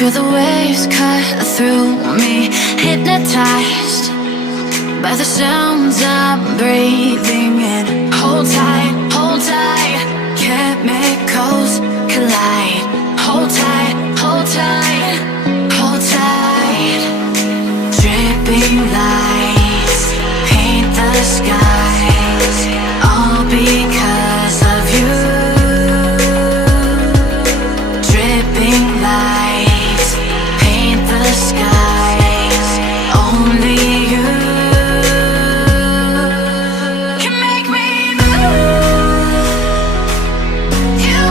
Feel the waves cut through me, hypnotized by the sounds I'm breathing in. Hold tight, chemicals collide. Hold tight, hold tight, hold tight. Dripping lights paint the skies, all because of you. Dripping lights paint the skies, only you can make me move. You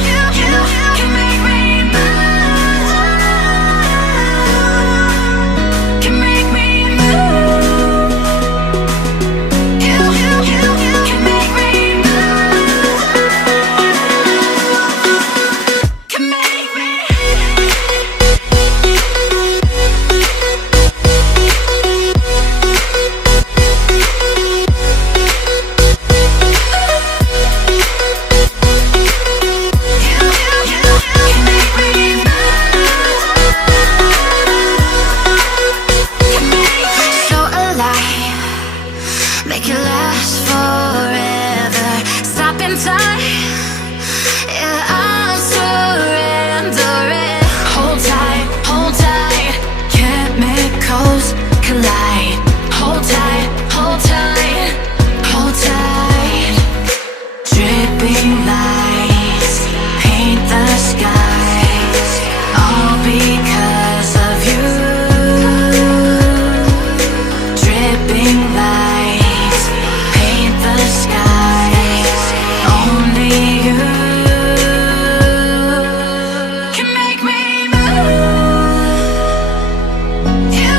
can make me move. Can make me move. You can make me move. Can make me. So alive, make it last forever. Stop in time, yeah, I'll surrender it. Hold tight, chemicals collide. Hold tight, hold tight, hold tight. Dripping lights paint the skies, all because of you. Dripping lights paint the skies, only you can make me move. You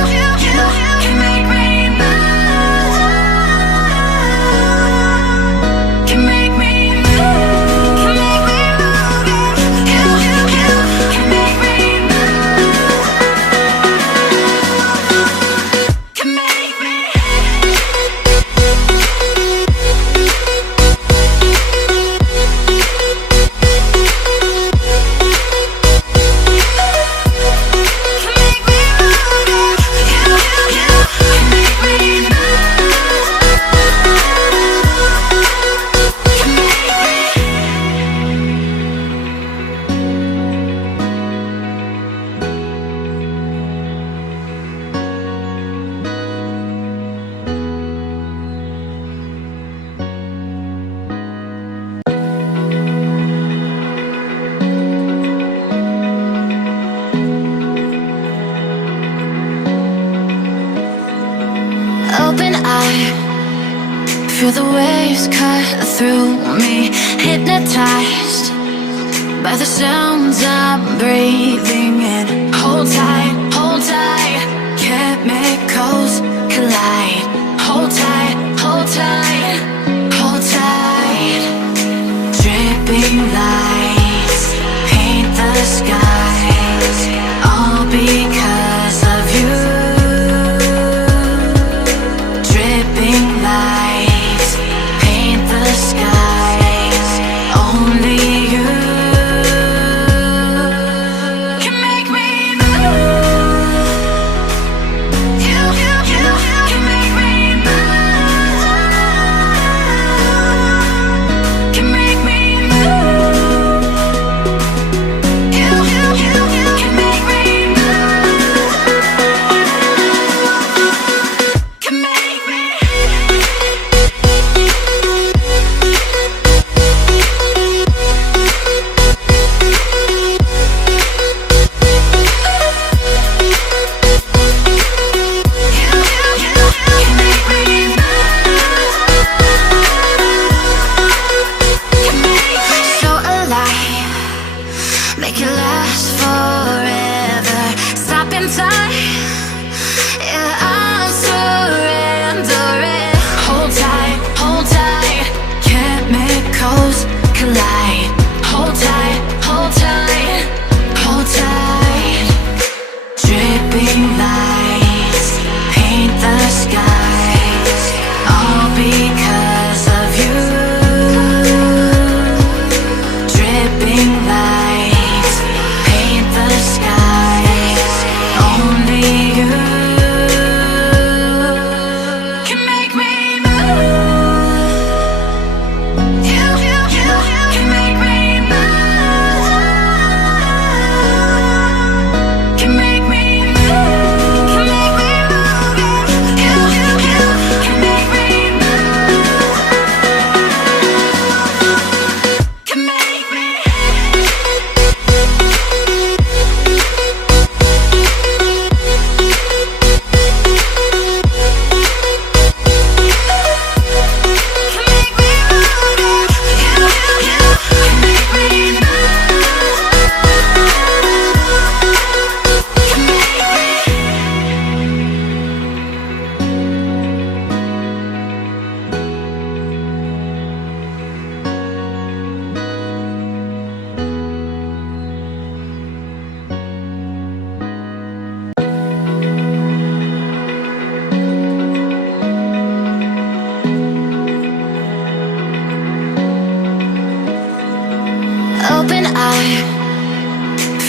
can make me move. Can make me move. Can make me move. You can make me move. Can make me. Open eye, feel the waves cut through me, hypnotized by the sounds I'm breathing in. Hold tight, chemicals collide. Hold tight, hold tight, hold tight. Dripping lights paint the skies, all because of you. Dripping lights paint the skies, only you can make me move. You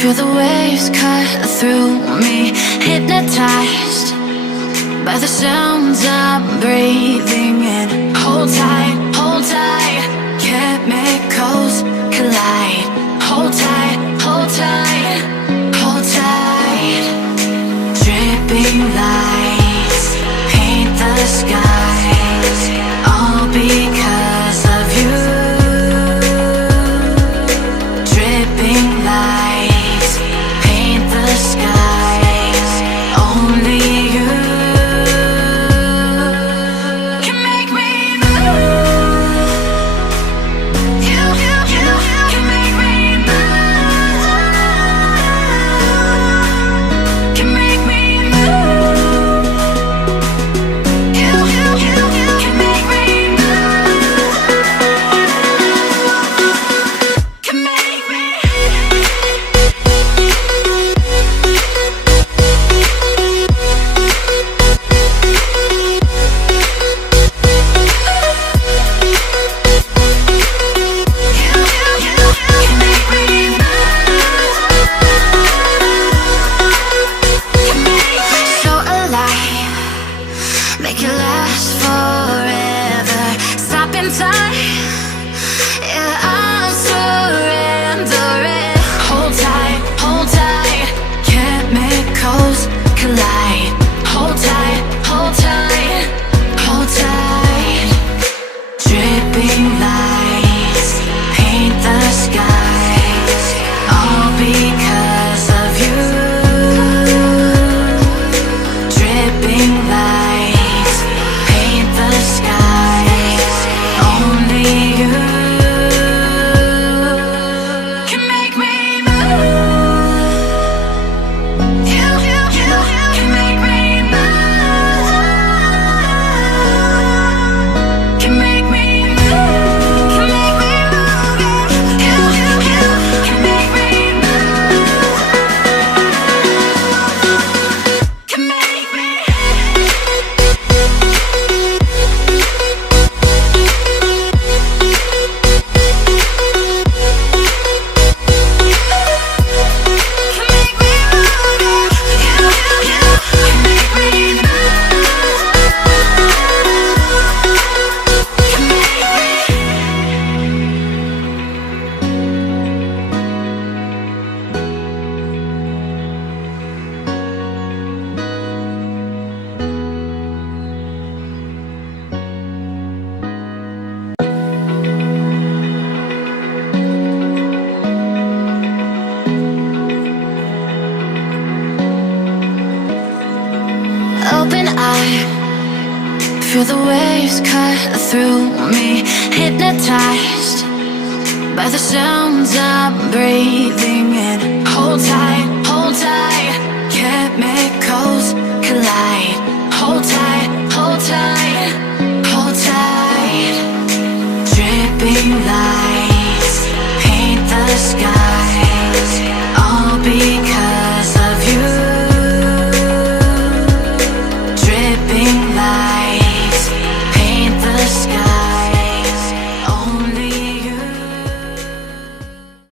Feel the waves cut through me, hypnotized by the sounds I'm breathing in. Hold tight, hold tight, chemicals collide. Hold tight, hold tight, hold tight. Dripping lights paint the skies, all because of you. Dripping lights paint the skies, only you can make me move. You can make me move. Can make me move. You can make me move. Can make me. So alive, make it last forever. Stop in time, yeah, I'm surrendering. Hold tight, chemicals collide. Hold tight, hold tight, hold tight. Dripping lights paint the skies, all because of you. Dripping lights paint the skies, only you can make me move. You can make me move. Can make me move. Can make me move. You can make me move. Can make me. Open eye, feel the waves cut through me, hypnotized by the sounds I'm breathing in. Hold tight, chemicals collide. Hold tight, hold tight, hold tight. Dripping lights paint the sky.